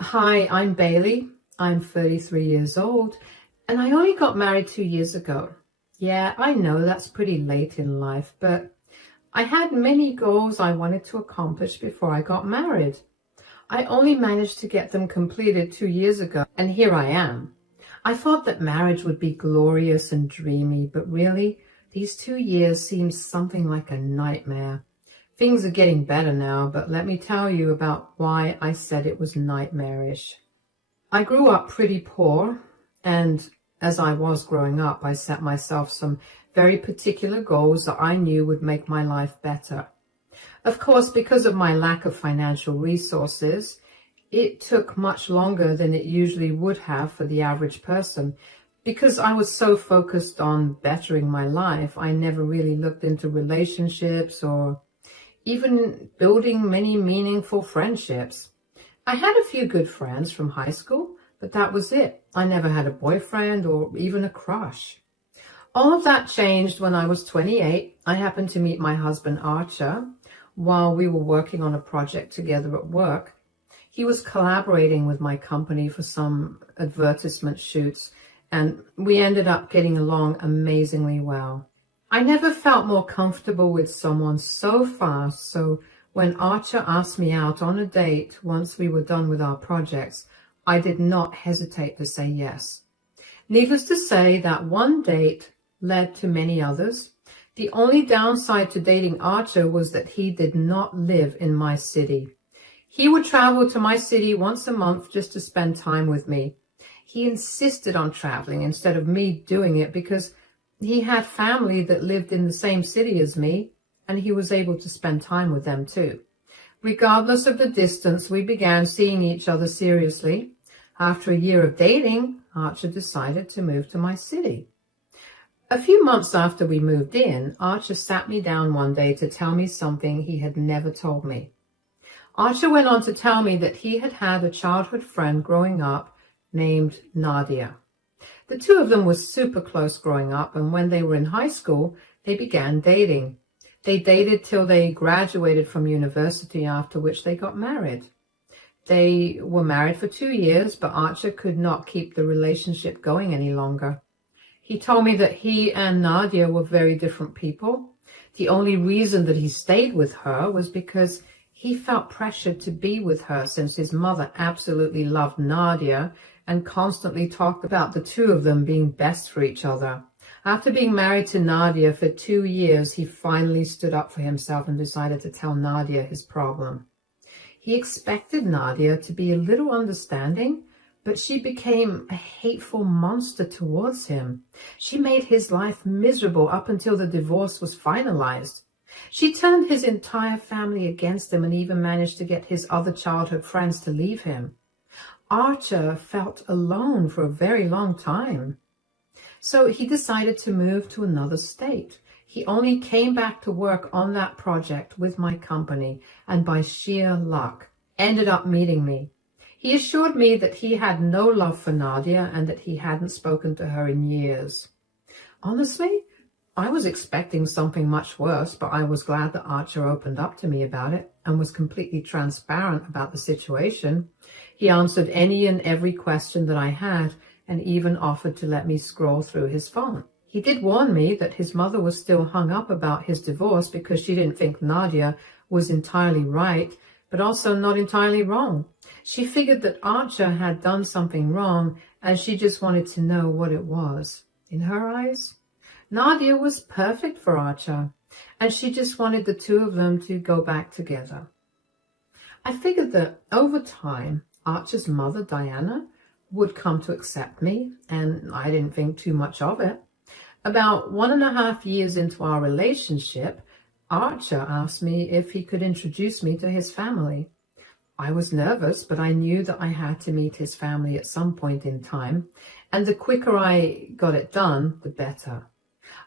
Hi, I'm Bailey. I'm 33 years old, and I only got married 2 years ago. Yeah, I know that's pretty late in life, but I had many goals I wanted to accomplish before I got married. I only managed to get them completed 2 years ago, and here I am. I thought that marriage would be glorious and dreamy, but really, these 2 years seem something like a nightmare. Things are getting better now, but let me tell you about why I said it was nightmarish. I grew up pretty poor, and as I was growing up, I set myself some very particular goals that I knew would make my life better. Of course, because of my lack of financial resources, it took much longer than it usually would have for the average person. Because I was so focused on bettering my life, I never really looked into relationships or even building many meaningful friendships. I had a few good friends from high school, but that was it. I never had a boyfriend or even a crush. All of that changed when I was 28. I happened to meet my husband Archer while we were working on a project together at work. He was collaborating with my company for some advertisement shoots, and we ended up getting along amazingly well. I never felt more comfortable with someone so fast, so when Archer asked me out on a date once we were done with our projects, I did not hesitate to say yes. Needless to say, that one date led to many others. The only downside to dating Archer was that he did not live in my city. He would travel to my city once a month just to spend time with me. He insisted on traveling instead of me doing it because he had family that lived in the same city as me, and he was able to spend time with them too. Regardless of the distance, we began seeing each other seriously. After a year of dating, Archer decided to move to my city. A few months after we moved in, Archer sat me down one day to tell me something he had never told me. Archer went on to tell me that he had had a childhood friend growing up named Nadia. The two of them were super close growing up, and when they were in high school, they began dating. They dated till they graduated from university, after which they got married. They were married for 2 years, but Archer could not keep the relationship going any longer. He told me that he and Nadia were very different people. The only reason that he stayed with her was because he felt pressured to be with her since his mother absolutely loved Nadia and constantly talked about the two of them being best for each other. After being married to Nadia for 2 years, he finally stood up for himself and decided to tell Nadia his problem. He expected Nadia to be a little understanding, but she became a hateful monster towards him. She made his life miserable up until the divorce was finalized. She turned his entire family against him and even managed to get his other childhood friends to leave him. Archer felt alone for a very long time. So he decided to move to another state. He only came back to work on that project with my company, and by sheer luck, ended up meeting me. He assured me that he had no love for Nadia and that he hadn't spoken to her in years. Honestly, I was expecting something much worse, but I was glad that Archer opened up to me about it and was completely transparent about the situation. He answered any and every question that I had and even offered to let me scroll through his phone. He did warn me that his mother was still hung up about his divorce because she didn't think Nadia was entirely right, but also not entirely wrong. She figured that Archer had done something wrong and she just wanted to know what it was. In her eyes, Nadia was perfect for Archer, and she just wanted the two of them to go back together. I figured that over time, Archer's mother, Diana, would come to accept me, and I didn't think too much of it. About 1.5 years into our relationship, Archer asked me if he could introduce me to his family. I was nervous, but I knew that I had to meet his family at some point in time, and the quicker I got it done, the better.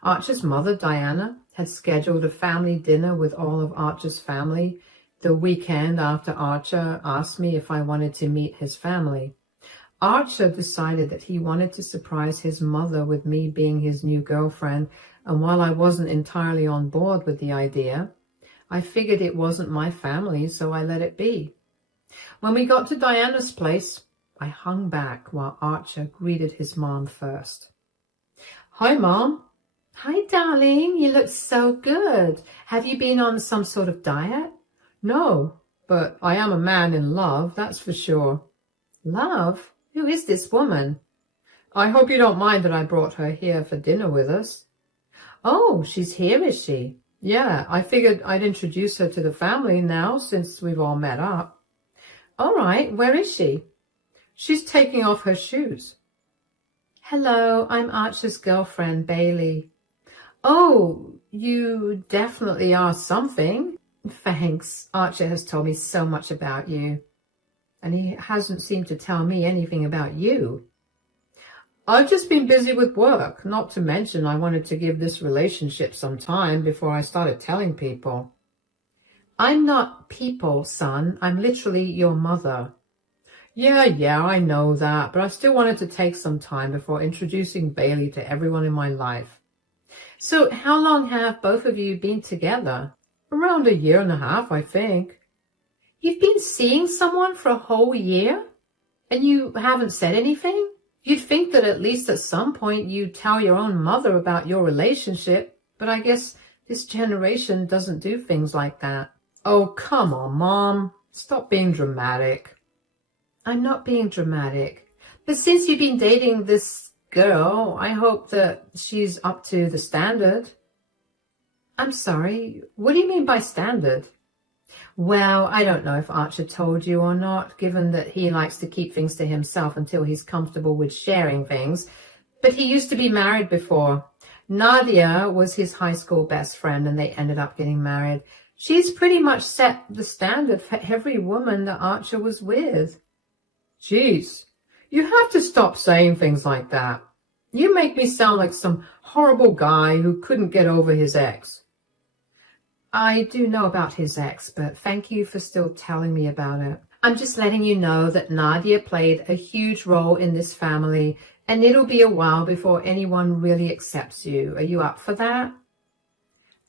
Archer's mother, Diana, had scheduled a family dinner with all of Archer's family the weekend after Archer asked me if I wanted to meet his family. Archer decided that he wanted to surprise his mother with me being his new girlfriend, and while I wasn't entirely on board with the idea, I figured it wasn't my family, so I let it be. When we got to Diana's place, I hung back while Archer greeted his mom first. Hi, Mom. Hi, darling. You look so good. Have you been on some sort of diet? No, but I am a man in love, that's for sure. Love? Who is this woman? I hope you don't mind that I brought her here for dinner with us. Oh, she's here, is she? Yeah, I figured I'd introduce her to the family now since we've all met up. All right, where is she? She's taking off her shoes. Hello, I'm Archer's girlfriend, Bailey. Oh, you definitely are something. Thanks. Archer has told me so much about you. And he hasn't seemed to tell me anything about you. I've just been busy with work, not to mention I wanted to give this relationship some time before I started telling people. I'm not people, son. I'm literally your mother. Yeah, I know that, but I still wanted to take some time before introducing Bailey to everyone in my life. So how long have both of you been together? Around 1.5 years, I think. You've been seeing someone for a whole year? And you haven't said anything? You'd think that at least at some point you'd tell your own mother about your relationship, but I guess this generation doesn't do things like that. Oh, come on, Mom. Stop being dramatic. I'm not being dramatic. But since you've been dating this girl, I hope that she's up to the standard. I'm sorry, what do you mean by standard? Well, I don't know if Archer told you or not, given that he likes to keep things to himself until he's comfortable with sharing things. But he used to be married before. Nadia was his high school best friend, and they ended up getting married. She's pretty much set the standard for every woman that Archer was with. Jeez, you have to stop saying things like that. You make me sound like some horrible guy who couldn't get over his ex. I do know about his ex, but thank you for still telling me about it. I'm just letting you know that Nadia played a huge role in this family, and it'll be a while before anyone really accepts you. Are you up for that?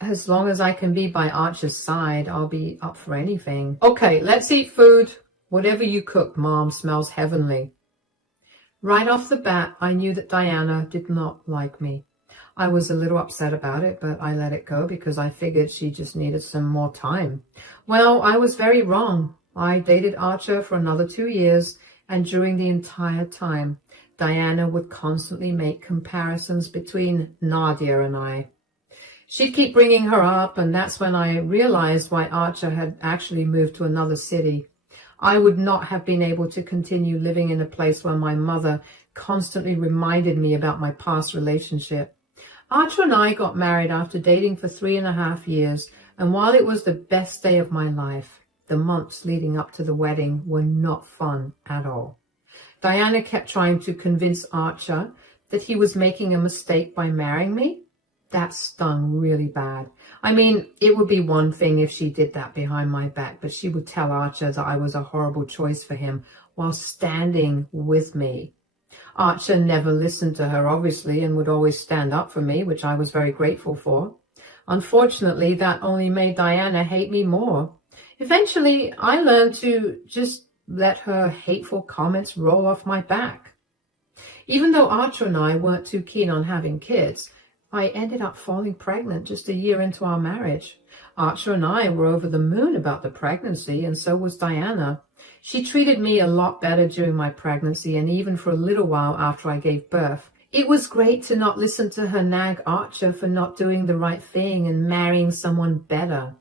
As long as I can be by Archer's side, I'll be up for anything. Okay, let's eat food. Whatever you cook, Mom, smells heavenly. Right off the bat, I knew that Diana did not like me. I was a little upset about it, but I let it go because I figured she just needed some more time. Well, I was very wrong. I dated Archer for another 2 years, and during the entire time, Diana would constantly make comparisons between Nadia and I. She'd keep bringing her up, and that's when I realized why Archer had actually moved to another city. I would not have been able to continue living in a place where my mother constantly reminded me about my past relationship. Archer and I got married after dating for 3.5 years, and while it was the best day of my life, the months leading up to the wedding were not fun at all. Diana kept trying to convince Archer that he was making a mistake by marrying me. That stung really bad. I mean, it would be one thing if she did that behind my back, but she would tell Archer that I was a horrible choice for him while standing with me. Archer never listened to her, obviously, and would always stand up for me, which I was very grateful for. Unfortunately, that only made Diana hate me more. Eventually, I learned to just let her hateful comments roll off my back. Even though Archer and I weren't too keen on having kids, I ended up falling pregnant just 1 year into our marriage. Archer and I were over the moon about the pregnancy, and so was Diana. She treated me a lot better during my pregnancy and even for a little while after I gave birth. It was great to not listen to her nag Archer for not doing the right thing and marrying someone better.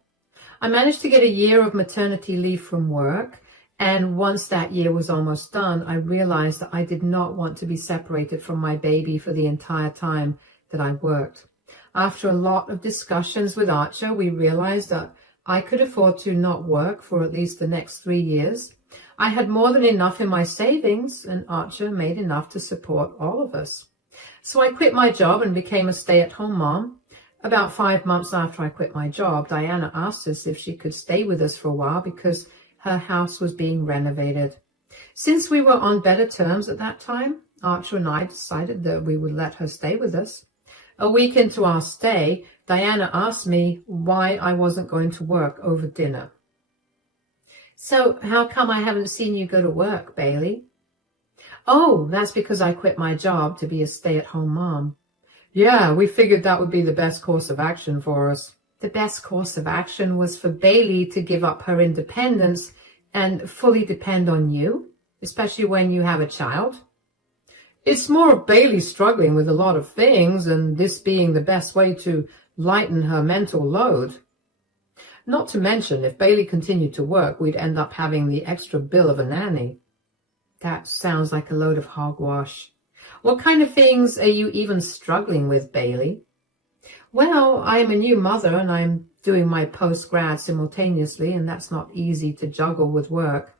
I managed to get 1 year of maternity leave from work, and once that year was almost done, I realized that I did not want to be separated from my baby for the entire time that I worked. After a lot of discussions with Archer, we realized that I could afford to not work for at least the next 3 years. I had more than enough in my savings, and Archer made enough to support all of us. So I quit my job and became a stay-at-home mom. About 5 months after I quit my job, Diana asked us if she could stay with us for a while because her house was being renovated. Since we were on better terms at that time, Archer and I decided that we would let her stay with us. A week into our stay, Diana asked me why I wasn't going to work over dinner. So how come I haven't seen you go to work, Bailey? Oh, that's because I quit my job to be a stay-at-home mom. Yeah, we figured that would be the best course of action for us. The best course of action was for Bailey to give up her independence and fully depend on you, especially when you have a child. It's more of Bailey struggling with a lot of things and this being the best way to lighten her mental load. Not to mention, if Bailey continued to work, we'd end up having the extra bill of a nanny. That sounds like a load of hogwash. What kind of things are you even struggling with, Bailey? Well, I am a new mother and I'm doing my post-grad simultaneously, and that's not easy to juggle with work.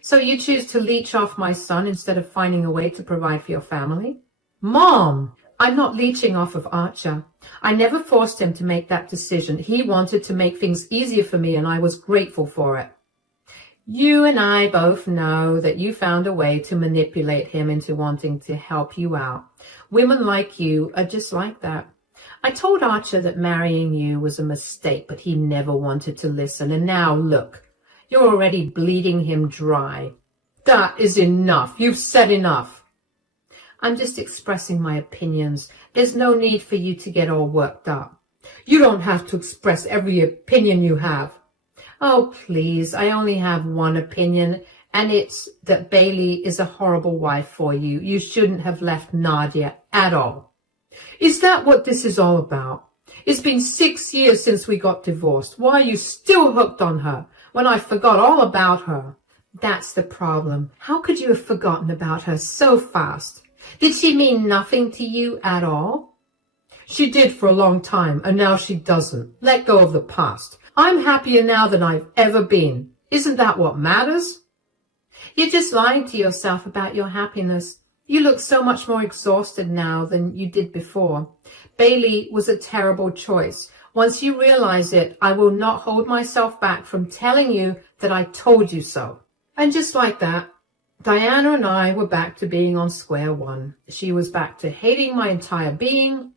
So you choose to leech off my son instead of finding a way to provide for your family? Mom! I'm not leeching off of Archer. I never forced him to make that decision. He wanted to make things easier for me, and I was grateful for it. You and I both know that you found a way to manipulate him into wanting to help you out. Women like you are just like that. I told Archer that marrying you was a mistake, but he never wanted to listen. And now, look, you're already bleeding him dry. That is enough. You've said enough. I'm just expressing my opinions. There's no need for you to get all worked up. You don't have to express every opinion you have. Oh, please, I only have one opinion, and it's that Bailey is a horrible wife for you. You shouldn't have left Nadia at all. Is that what this is all about? It's been 6 years since we got divorced. Why are you still hooked on her when I forgot all about her? That's the problem. How could you have forgotten about her so fast? Did she mean nothing to you at all? She did for a long time, and now she doesn't. Let go of the past. I'm happier now than I've ever been. Isn't that what matters? You're just lying to yourself about your happiness. You look so much more exhausted now than you did before. Bailey was a terrible choice. Once you realize it, I will not hold myself back from telling you that I told you so. And just like that, Diana and I were back to being on square one. She was back to hating my entire being.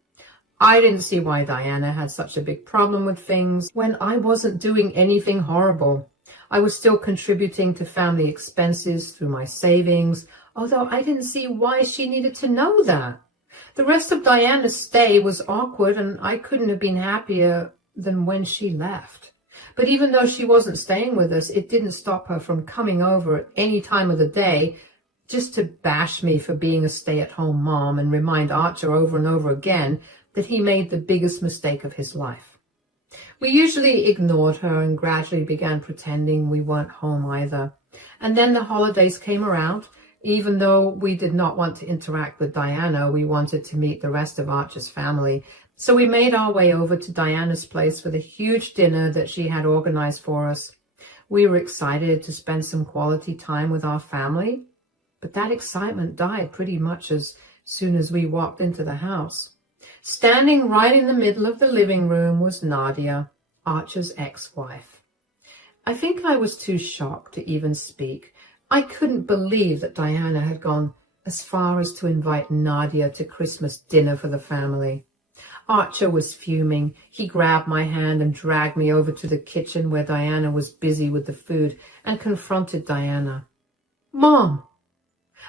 I didn't see why Diana had such a big problem with things when I wasn't doing anything horrible. I was still contributing to family expenses through my savings, although I didn't see why she needed to know that. The rest of Diana's stay was awkward, and I couldn't have been happier than when she left. But even though she wasn't staying with us, it didn't stop her from coming over at any time of the day just to bash me for being a stay-at-home mom and remind Archer over and over again that he made the biggest mistake of his life. We usually ignored her and gradually began pretending we weren't home either. And then the holidays came around. Even though we did not want to interact with Diana, we wanted to meet the rest of Archer's family. So we made our way over to Diana's place for the huge dinner that she had organized for us. We were excited to spend some quality time with our family, but that excitement died pretty much as soon as we walked into the house. Standing right in the middle of the living room was Nadia, Archer's ex-wife. I think I was too shocked to even speak. I couldn't believe that Diana had gone as far as to invite Nadia to Christmas dinner for the family. Archer was fuming. He grabbed my hand and dragged me over to the kitchen where Diana was busy with the food and confronted Diana. Mom!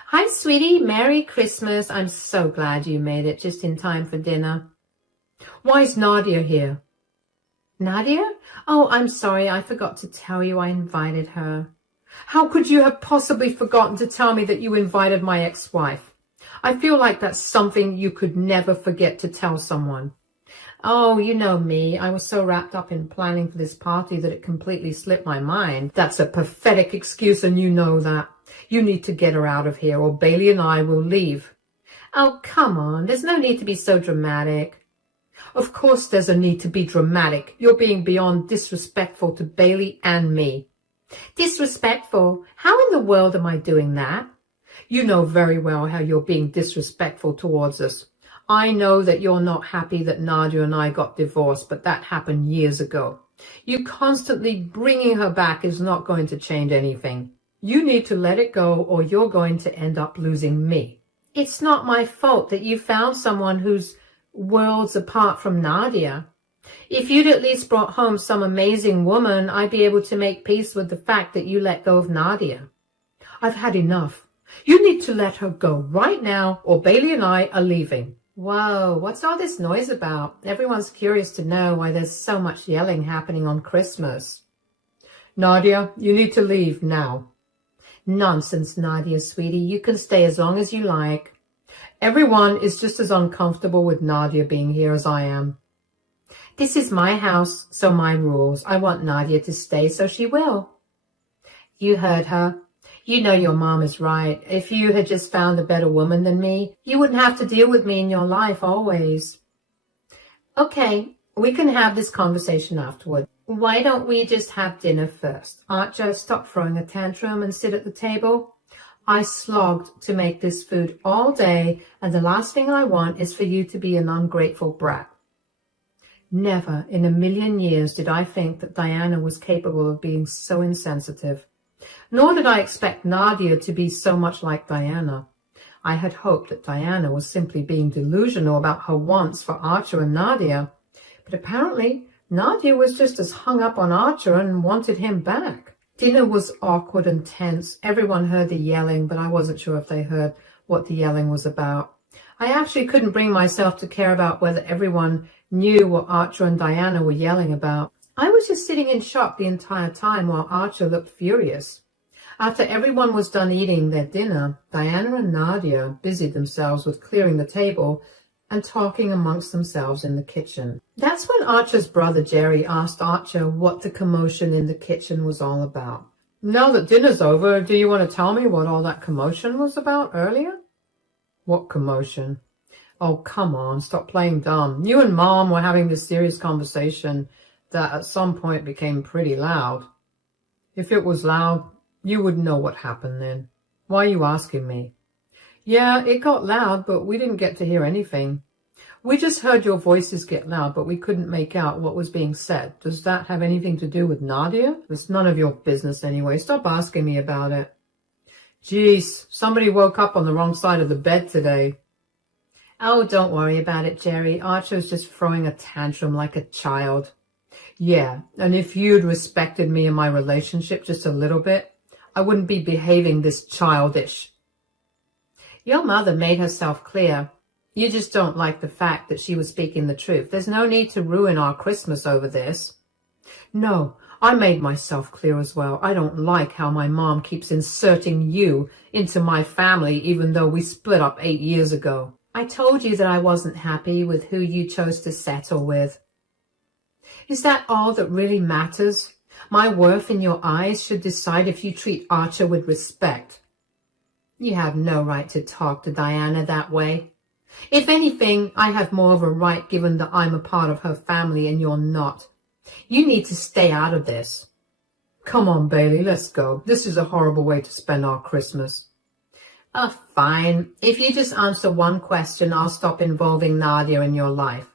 Hi, sweetie. Merry Christmas. I'm so glad you made it just in time for dinner. Why's Nadia here? Nadia? Oh, I'm sorry. I forgot to tell you I invited her. How could you have possibly forgotten to tell me that you invited my ex-wife? I feel like that's something you could never forget to tell someone. Oh, you know me. I was so wrapped up in planning for this party that it completely slipped my mind. That's a pathetic excuse, and you know that. You need to get her out of here, or Bailey and I will leave. Oh, come on. There's no need to be so dramatic. Of course there's a need to be dramatic. You're being beyond disrespectful to Bailey and me. Disrespectful? How in the world am I doing that? You know very well how you're being disrespectful towards us. I know that you're not happy that Nadia and I got divorced, but that happened years ago. You constantly bringing her back is not going to change anything. You need to let it go, or you're going to end up losing me. It's not my fault that you found someone who's worlds apart from Nadia. If you'd at least brought home some amazing woman, I'd be able to make peace with the fact that you let go of Nadia. I've had enough. You need to let her go right now, or Bailey and I are leaving. Whoa, what's all this noise about? Everyone's curious to know why there's so much yelling happening on Christmas. Nadia, you need to leave now. Nonsense, Nadia, sweetie. You can stay as long as you like. Everyone is just as uncomfortable with Nadia being here as I am. This is my house, so my rules. I want Nadia to stay, so she will. You heard her. You know your mom is right. If you had just found a better woman than me, you wouldn't have to deal with me in your life always. Okay, we can have this conversation afterward. Why don't we just have dinner first? Archer, stop throwing a tantrum and sit at the table. I slogged to make this food all day, and the last thing I want is for you to be an ungrateful brat. Never in a million years did I think that Diana was capable of being so insensitive. Nor did I expect Nadia to be so much like Diana. I had hoped that Diana was simply being delusional about her wants for Archer and Nadia, but apparently Nadia was just as hung up on Archer and wanted him back. Dinner was awkward and tense. Everyone heard the yelling, but I wasn't sure if they heard what the yelling was about. I actually couldn't bring myself to care about whether everyone knew what Archer and Diana were yelling about. I was just sitting in shock the entire time while Archer looked furious. After everyone was done eating their dinner, Diana and Nadia busied themselves with clearing the table and talking amongst themselves in the kitchen. That's when Archer's brother Jerry asked Archer what the commotion in the kitchen was all about. Now that dinner's over, do you want to tell me what all that commotion was about earlier? What commotion? Oh, come on, stop playing dumb. You and Mom were having this serious conversation that at some point became pretty loud. If it was loud, you would know what happened then. Why are you asking me? Yeah, it got loud, but we didn't get to hear anything. We just heard your voices get loud, but we couldn't make out what was being said. Does that have anything to do with Nadia? It's none of your business anyway. Stop asking me about it. Jeez, somebody woke up on the wrong side of the bed today. Oh, don't worry about it, Jerry. Archer's just throwing a tantrum like a child. Yeah, and if you'd respected me in my relationship just a little bit, I wouldn't be behaving this childish. Your mother made herself clear. You just don't like the fact that she was speaking the truth. There's no need to ruin our Christmas over this. No, I made myself clear as well. I don't like how my mom keeps inserting you into my family even though we split up 8 years ago. I told you that I wasn't happy with who you chose to settle with. Is that all that really matters? My worth in your eyes should decide if you treat Archer with respect. You have no right to talk to Diana that way. If anything, I have more of a right given that I'm a part of her family and you're not. You need to stay out of this. Come on, Bailey, let's go. This is a horrible way to spend our Christmas. Oh, fine. If you just answer one question, I'll stop involving Nadia in your life.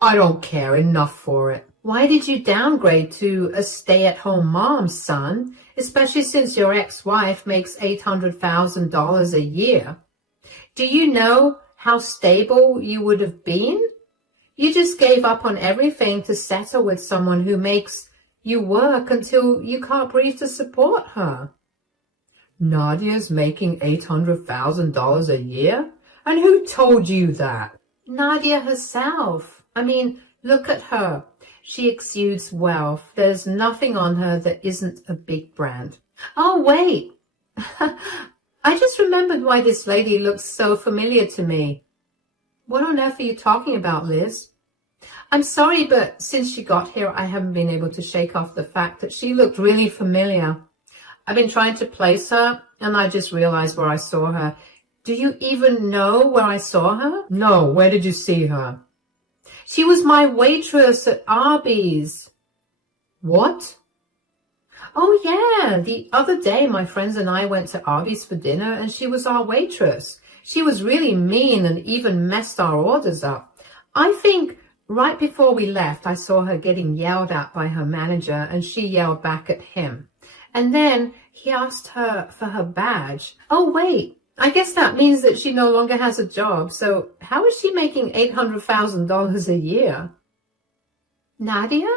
I don't care. Enough for it. Why did you downgrade to a stay-at-home mom, son? Especially since your ex-wife makes $800,000 a year. Do you know how stable you would have been? You just gave up on everything to settle with someone who makes you work until you can't breathe to support her. Nadia's making $800,000 a year? And who told you that? Nadia herself. I mean, look at her. She exudes wealth. There's nothing on her that isn't a big brand. Oh, wait. I just remembered why this lady looks so familiar to me. What on earth are you talking about, Liz? I'm sorry, but since she got here, I haven't been able to shake off the fact that she looked really familiar. I've been trying to place her, and I just realized where I saw her. Do you even know where I saw her? No, where did you see her? She was my waitress at Arby's. What? Oh, yeah. The other day, my friends and I went to Arby's for dinner, and she was our waitress. She was really mean and even messed our orders up. I think right before we left, I saw her getting yelled at by her manager, and she yelled back at him. And then he asked her for her badge. Oh, wait. I guess that means that she no longer has a job. So how is she making $800,000 a year? Nadia?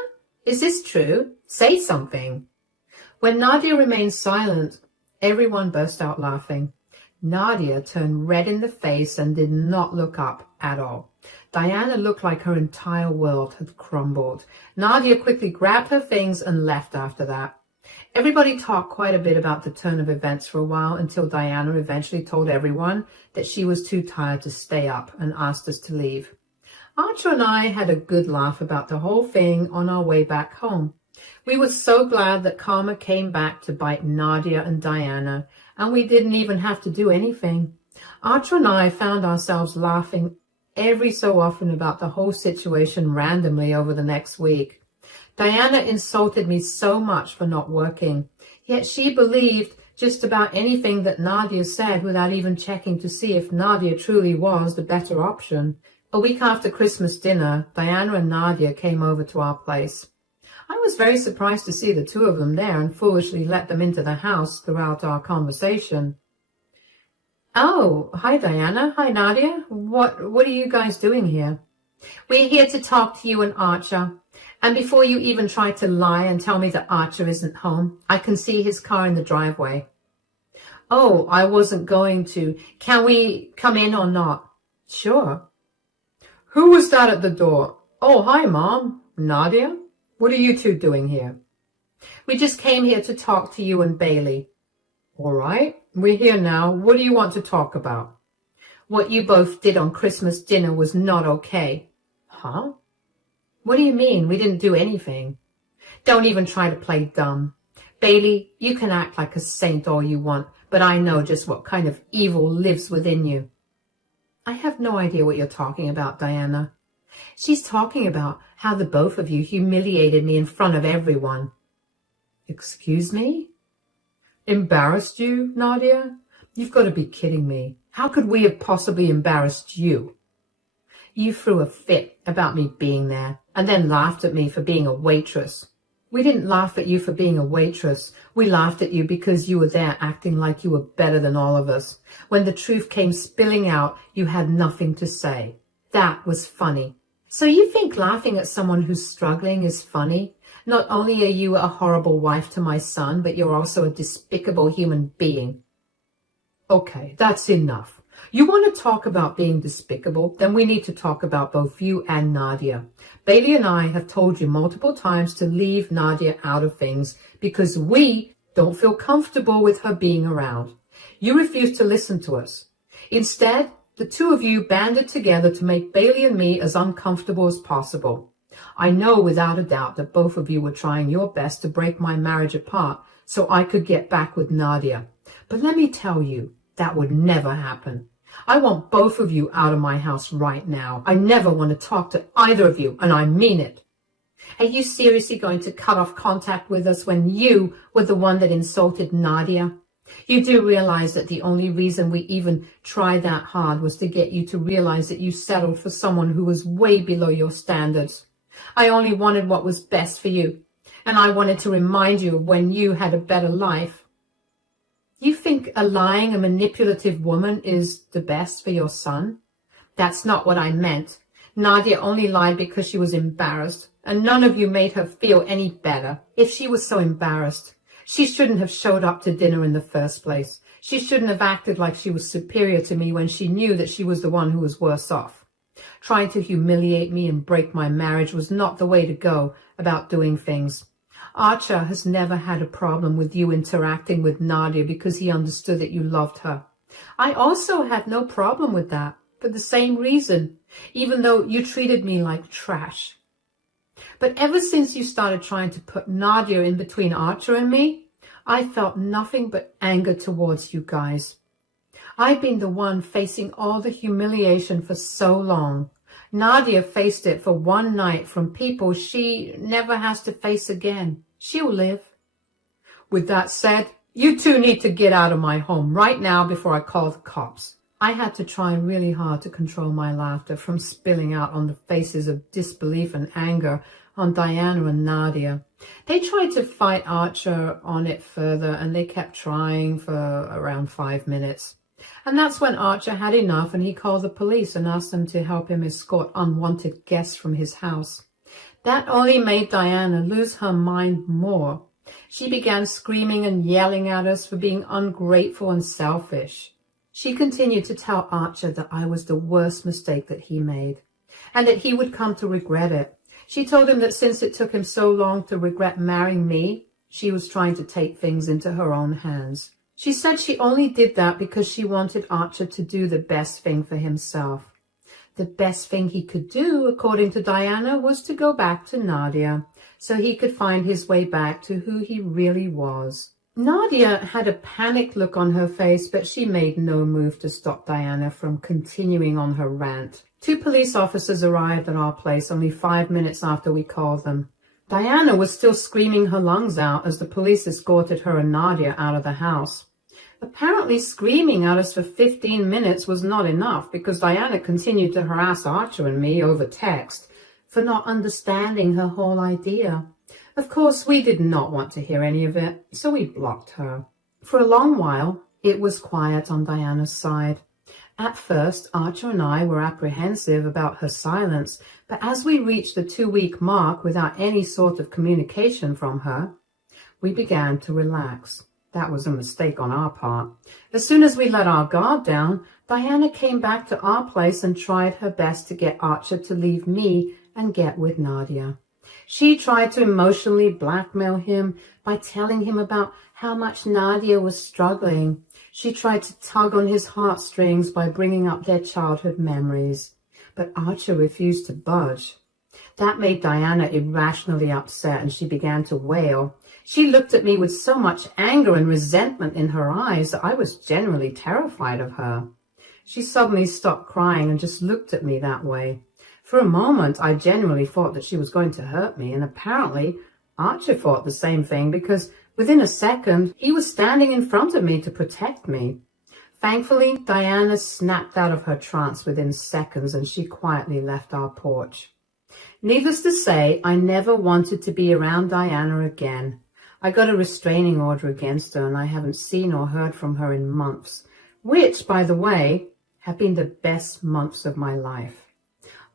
Is this true? Say something. When Nadia remained silent, everyone burst out laughing. Nadia turned red in the face and did not look up at all. Diana looked like her entire world had crumbled. Nadia quickly grabbed her things and left after that. Everybody talked quite a bit about the turn of events for a while until Diana eventually told everyone that she was too tired to stay up and asked us to leave. Archer and I had a good laugh about the whole thing on our way back home. We were so glad that karma came back to bite Nadia and Diana, and we didn't even have to do anything. Archer and I found ourselves laughing every so often about the whole situation randomly over the next week. Diana insulted me so much for not working, yet she believed just about anything that Nadia said without even checking to see if Nadia truly was the better option. A week after Christmas dinner, Diana and Nadia came over to our place. I was very surprised to see the two of them there and foolishly let them into the house throughout our conversation. Oh, hi Diana. Hi Nadia. What are you guys doing here? We're here to talk to you and Archer. And before you even try to lie and tell me that Archer isn't home, I can see his car in the driveway. Oh, I wasn't going to. Can we come in or not? Sure. Who was that at the door? Oh, hi, Mom. Nadia? What are you two doing here? We just came here to talk to you and Bailey. All right, we're here now. What do you want to talk about? What you both did on Christmas dinner was not okay. Huh? What do you mean? We didn't do anything. Don't even try to play dumb. Bailey, you can act like a saint all you want, but I know just what kind of evil lives within you. I have no idea what you're talking about, Diana. She's talking about how the both of you humiliated me in front of everyone. Excuse me? Embarrassed you, Nadia? You've got to be kidding me. How could we have possibly embarrassed you? You threw a fit about me being there and then laughed at me for being a waitress. We didn't laugh at you for being a waitress. We laughed at you because you were there acting like you were better than all of us. When the truth came spilling out, you had nothing to say. That was funny. So you think laughing at someone who's struggling is funny? Not only are you a horrible wife to my son, but you're also a despicable human being. Okay, that's enough. You want to talk about being despicable? Then we need to talk about both you and Nadia. Bailey and I have told you multiple times to leave Nadia out of things because we don't feel comfortable with her being around. You refuse to listen to us. Instead, the two of you banded together to make Bailey and me as uncomfortable as possible. I know without a doubt that both of you were trying your best to break my marriage apart so I could get back with Nadia. But let me tell you, that would never happen. I want both of you out of my house right now. I never want to talk to either of you, and I mean it. Are you seriously going to cut off contact with us when you were the one that insulted Nadia? You do realize that the only reason we even tried that hard was to get you to realize that you settled for someone who was way below your standards. I only wanted what was best for you, and I wanted to remind you of when you had a better life. You think a lying and manipulative woman is the best for your son? That's not what I meant. Nadia only lied because she was embarrassed, and none of you made her feel any better. If she was so embarrassed, she shouldn't have showed up to dinner in the first place. She shouldn't have acted like she was superior to me when she knew that she was the one who was worse off. Trying to humiliate me and break my marriage was not the way to go about doing things. Archer has never had a problem with you interacting with Nadia because he understood that you loved her. I also had no problem with that for the same reason, even though you treated me like trash. But ever since you started trying to put Nadia in between Archer and me, I felt nothing but anger towards you guys. I've been the one facing all the humiliation for so long. Nadia faced it for one night from people she never has to face again. She'll live. With that said, you two need to get out of my home right now before I call the cops. I had to try really hard to control my laughter from spilling out on the faces of disbelief and anger on Diana and Nadia. They tried to fight Archer on it further, and they kept trying for around 5 minutes. And that's when Archer had enough, and he called the police and asked them to help him escort unwanted guests from his house. That only made Diana lose her mind more. She began screaming and yelling at us for being ungrateful and selfish. She continued to tell Archer that I was the worst mistake that he made, and that he would come to regret it. She told him that since it took him so long to regret marrying me, she was trying to take things into her own hands. She said she only did that because she wanted Archer to do the best thing for himself. The best thing he could do, according to Diana, was to go back to Nadia, so he could find his way back to who he really was. Nadia had a panicked look on her face, but she made no move to stop Diana from continuing on her rant. 2 police officers arrived at our place only 5 minutes after we called them. Diana was still screaming her lungs out as the police escorted her and Nadia out of the house. Apparently screaming at us for 15 minutes was not enough, because Diana continued to harass Archer and me over text for not understanding her whole idea. Of course, we did not want to hear any of it, so we blocked her. For a long while, it was quiet on Diana's side. At first, Archer and I were apprehensive about her silence, but as we reached the 2-week mark without any sort of communication from her, we began to relax. That was a mistake on our part. As soon as we let our guard down, Diana came back to our place and tried her best to get Archer to leave me and get with Nadia. She tried to emotionally blackmail him by telling him about how much Nadia was struggling. She tried to tug on his heartstrings by bringing up their childhood memories. But Archer refused to budge. That made Diana irrationally upset, and she began to wail. She looked at me with so much anger and resentment in her eyes that I was genuinely terrified of her. She suddenly stopped crying and just looked at me that way. For a moment, I genuinely thought that she was going to hurt me, and apparently Archer thought the same thing, because within a second, he was standing in front of me to protect me. Thankfully, Diana snapped out of her trance within seconds, and she quietly left our porch. Needless to say, I never wanted to be around Diana again. I got a restraining order against her, and I haven't seen or heard from her in months, which, by the way, have been the best months of my life.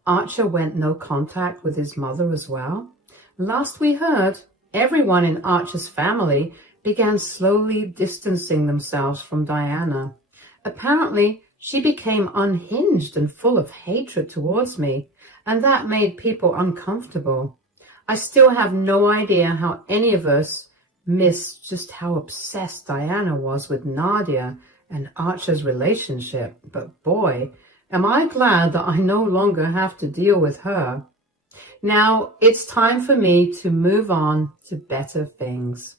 Archer went no contact with his mother as well. Last we heard, everyone in Archer's family began slowly distancing themselves from Diana. Apparently, she became unhinged and full of hatred towards me, and that made people uncomfortable. I still have no idea how any of us missed just how obsessed Diana was with Nadia and Archer's relationship, but boy, am I glad that I no longer have to deal with her. Now it's time for me to move on to better things.